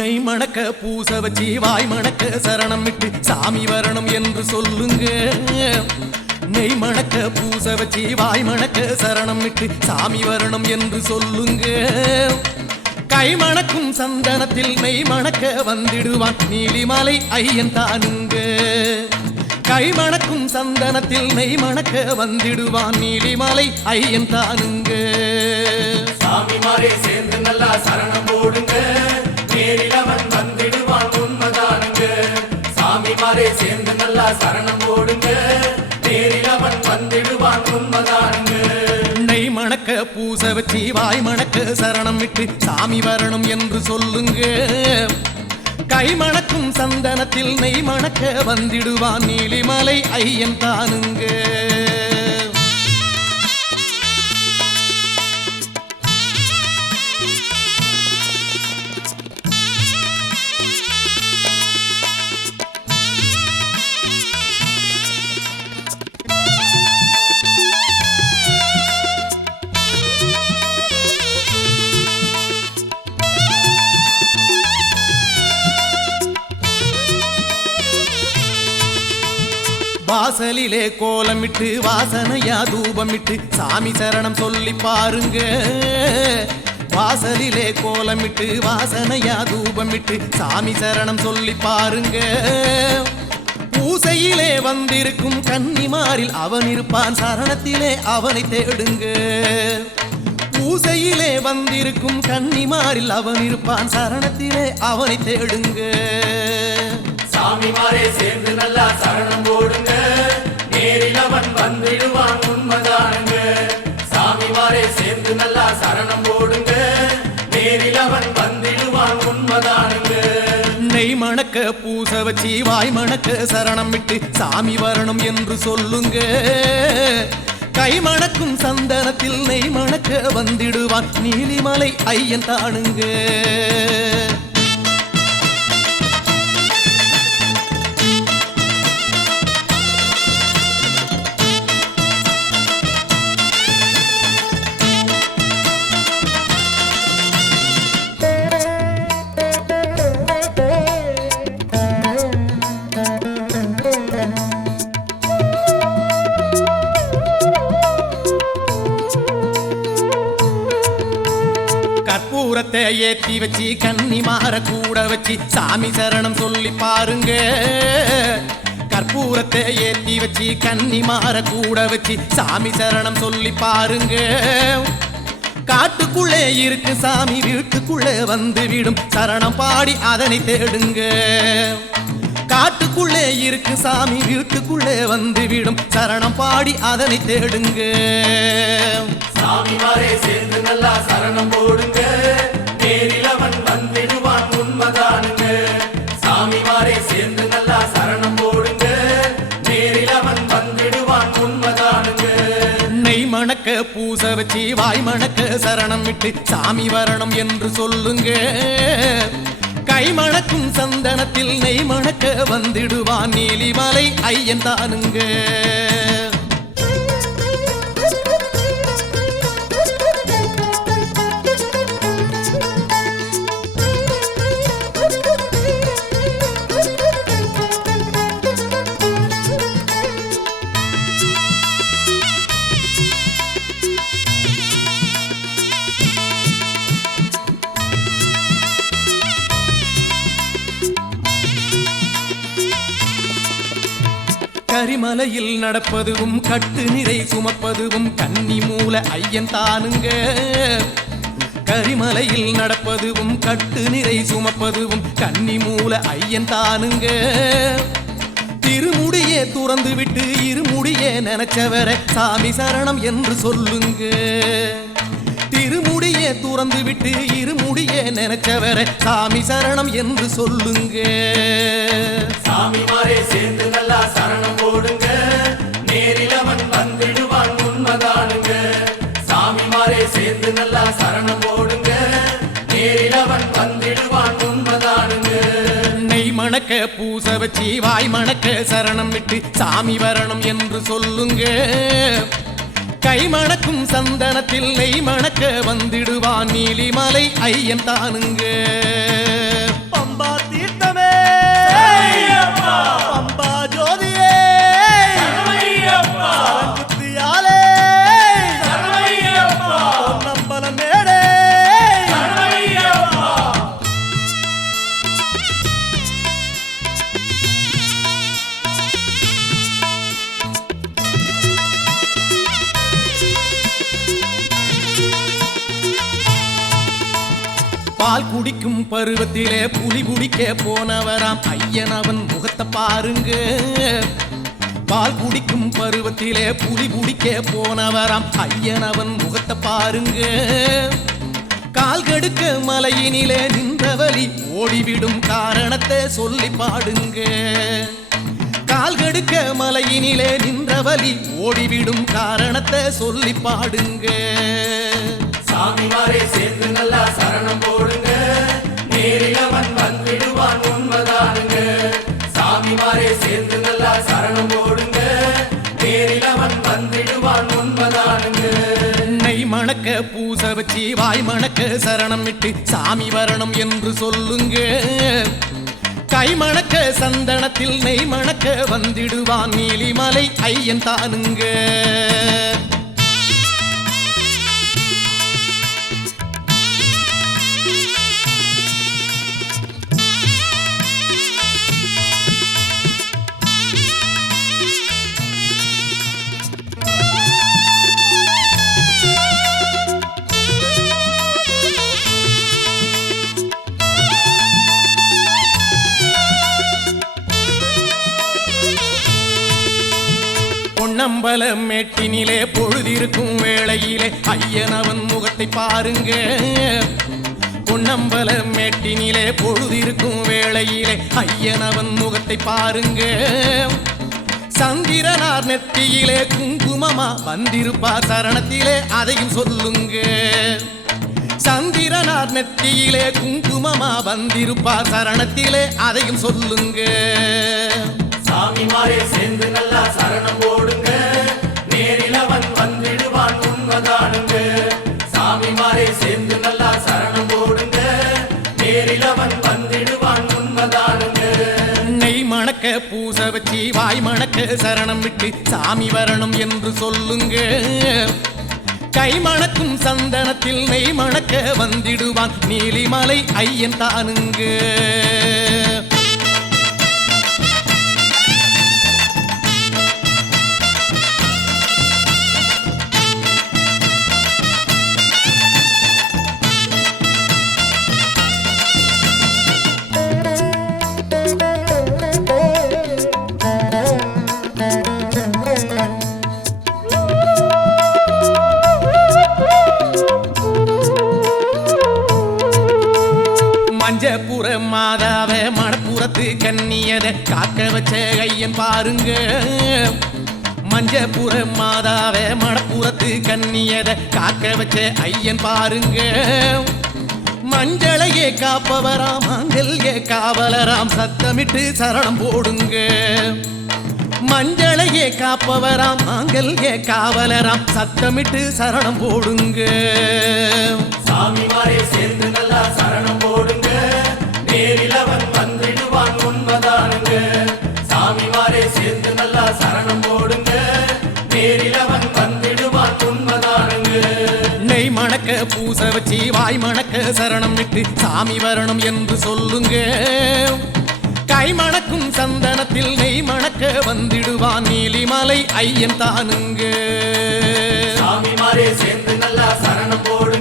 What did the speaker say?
உன்னை மணக்க பூச வச்சு வாய் மணக்க சரணம் விட்டு சாமி வரணும் என்று சொல்லுங்க. நெய் மணக்க பூச வச்சு வாய் மணக்க சரணம் விட்டு சாமி வரணும் என்று சொல்லுங்க. கை மணக்கும் சந்தனத்தில் மெய் மணக்க வந்திடுவான் நீலிமலை ஐயன் தானுங்க. கை மணக்கும் சந்தனத்தில் நெய் மணக்க வந்திடுவான் நீலிமலை ஐயன் தானுங்க. சாமி சாமிமாரே சேர்ந்து நல்லா சரணம் போடுங்க. நேரில் வந்திடுவான் உண்மைதானுங்க. சாமிமாரே சேர்ந்து நல்லா சரணம் போடுங்க. நேரில் அவன் வந்திடுவான் உண்மைதானுங்க. நெய் மணக்க பூச வச்சு வாய் மணக்க சரணம் விட்டு சாமி வரணும் என்று சொல்லுங்க. கை மணக்கும் சந்தனத்தில் நெய் மணக்க வந்திடுவான் நீலிமலை ஐயன் தானுங்க. வாசலிலே கோலமிட்டு வாசனையா தூபமிட்டு சாமி சரணம் சொல்லி பாருங்க. வாசலிலே கோலமிட்டு வாசனையா தூபமிட்டு சாமி சரணம் சொல்லி பாருங்க. பூசையிலே வந்திருக்கும் கன்னிமாரில் அவன் இருப்பான் சரணத்திலே அவனை தேடுங்க. பூசையிலே வந்திருக்கும் கன்னிமாரில் அவன் இருப்பான் சரணத்திலே அவனை தேடுங்க. சாமிமாரே சேர்ந்து நல்லா சரணம் போடுங்க. சரணம் போடுங்க. நேரில் அவன் வந்திடுவான் உண்மைதானுங்க. நெய் மணக்க பூச வச்சி வாய் மணக்க சரணம் விட்டு சாமி வரணும் என்று சொல்லுங்க. கை மணக்கும் சந்தனத்தில் நெய் மணக்க வந்திடுவான் நீலிமலை ஐயன் தானுங்க. தூரத்தை ஏத்தி வச்சு கன்னி மாற கூட வச்சு சாமி சரணம் சொல்லி பாருங்க. கற்பூரத்தை ஏத்தி வச்சு கன்னி மாற கூட வச்சு சாமி சரணம் சொல்லி பாருங்க. காட்டுக்குள்ளே இருக்கு சாமி வீட்டுக்குள்ளே வந்து விடும். சரணம் பாடி அதனை தேடுங்க. காட்டுக்குள்ளே இருக்கு சாமி வீட்டுக்குள்ளே வந்து விடும். சரணம் பாடி அதனை தேடுங்க. சாமி சேர்ந்து நல்லா சரணம் போடுங்க. நேரில் அவன் வந்திடுவான் உண்மைதானுங்க. சாமிமாரே சேர்ந்து நல்லா சரணம் போடுங்க. நேரில் அவன் வந்திடுவான் உண்மைதானுங்க. நெய் மணக்க பூச வச்சு வாய் மணக்க சரணம் விட்டு சாமி வரணும் என்று சொல்லுங்க. கை மணக்கும் சந்தனத்தில் நெய் மணக்க வந்திடுவான் நீலிமலை ஐயன் தானுங்க. கரிமலையில் நடப்பதுவும் கட்டு நிறை சுமப்பதுவும் கன்னி மூல ஐயன் தானுங்க. கரிமலையில் நடப்பதுவும் கட்டு நிறை சுமப்பதுவும் கன்னி மூல ஐயன் தானுங்க. திருமுடியே துறந்து விட்டு இருமுடியே நினைச்சவரை சாமி சரணம் என்று சொல்லுங்க. திருமுடியே துறந்து விட்டு இருமுடியே நினைச்சவரை சாமி சரணம் என்று சொல்லுங்க. சேர்ந்து நல்லா சரணம் போடுங்க. நேரில் அவன் வந்திடுவான் உண்மைதானுங்க. நெய் மணக்க பூச வச்சி வாய் மணக்க சரணம் விட்டு சாமி வரணும் என்று சொல்லுங்க. கை மணக்கும் சந்தனத்தில் நெய் மணக்க வந்திடுவான் நீலிமலை ஐயன் தானுங்க. பால் குடிக்கும் பருவத்திலே புலி குடிக்க போனவராம் ஐயன் அவன் முகத்தை பாருங்க. பால் குடிக்கும் பருவத்திலே புலி குடிக்க போனவராம் ஐயன் அவன் முகத்தை பாருங்க. கால் கடுக்க மலையினிலே நின்றவழி ஓடிவிடும் காரணத்தை சொல்லி பாடுங்க. கால் கெடுக்க மலையினிலே நின்றவழி ஓடிவிடும் காரணத்தை சொல்லி பாடுங்க. சாமிமாரே சேர்ந்து நல்லா சரணம் போடுங்க. நேரில் அவன் வந்துடுவான் உண்மைதானுங்க. சாமிமாரே சேர்ந்து நல்லா சரணம் போடுங்க. நேரில் அவன் வந்துடுவான் உண்மைதானுங்க. மணக்க பூச வச்சு வாய் மணக்க சரணம் விட்டு சாமி வரணும் என்று சொல்லுங்க. கை மணக்க சந்தனத்தில் நெய் மணக்க வந்திடுவான் நீலிமலை ஐயன் தானுங்க. அம்பலம் மேட்டினிலே பொழுதிருக்கும் வேளையிலே ஐயனவன் முகத்தை பாருங்க. பொன்னம்பல மேட்டினிலே பொழுதிருக்கும் வேளையிலே ஐயனவன் முகத்தை பாருங்க. சந்திரனார் நெத்தியிலே குங்குமமா வந்திருப்பார் சரணத்திலே அதையும் சொல்லுங்க. சந்திரனார் நெத்தியிலே குங்குமமா வந்திருப்பார் சரணத்திலே அதையும் சொல்லுங்க. சாமிமாரே சேர்ந்து நல்லா வச்சி வாய் மணக்க சரணம் விட்டு சாமி வரணும் என்று சொல்லுங்க. கை மணக்கும் சந்தனத்தில் நெய் மணக்க வந்திடுவான் நீலிமலை ஐயன் தானுங்க. மணப்புறத்து கண்ணியத காக்க வச்ச ஐயன் பாருங்க. மஞ்சபுர மாதாவ மணப்புறத்து கண்ணியத காக்க வச்ச ஐயன் பாருங்க. மஞ்சளையே காப்பவராம் மங்கல்ய காவலராம் சத்தமிட்டு சரணம் போடுங்க. மஞ்சளையே காப்பவராம் மாங்கல்ய காவலராம் சத்தமிட்டு சரணம் போடுங்க. சாமிமாரே சேர்ந்து நல்லா சரணம் போடுங்க. நேரில் அவன் வந்துடுவான் உண்மைதானுங்க. சாமிமாரே சேர்ந்து நல்லா சரணம் போடுங்க. நேரில் அவன் வந்துடுவான் உண்மைதானுங்க. நெய் மணக்க பூச வச்சு வாய் மணக்க சரணம் விட்டு சாமி வரணும் என்று சொல்லுங்க. கை மணக்கும் சந்தனத்தில் நெய் மணக்க வந்திடுவான் நீலிமலை ஐயன் தானுங்க. சாமிமாரே சேர்ந்து நல்லா சரணம் போடுங்க.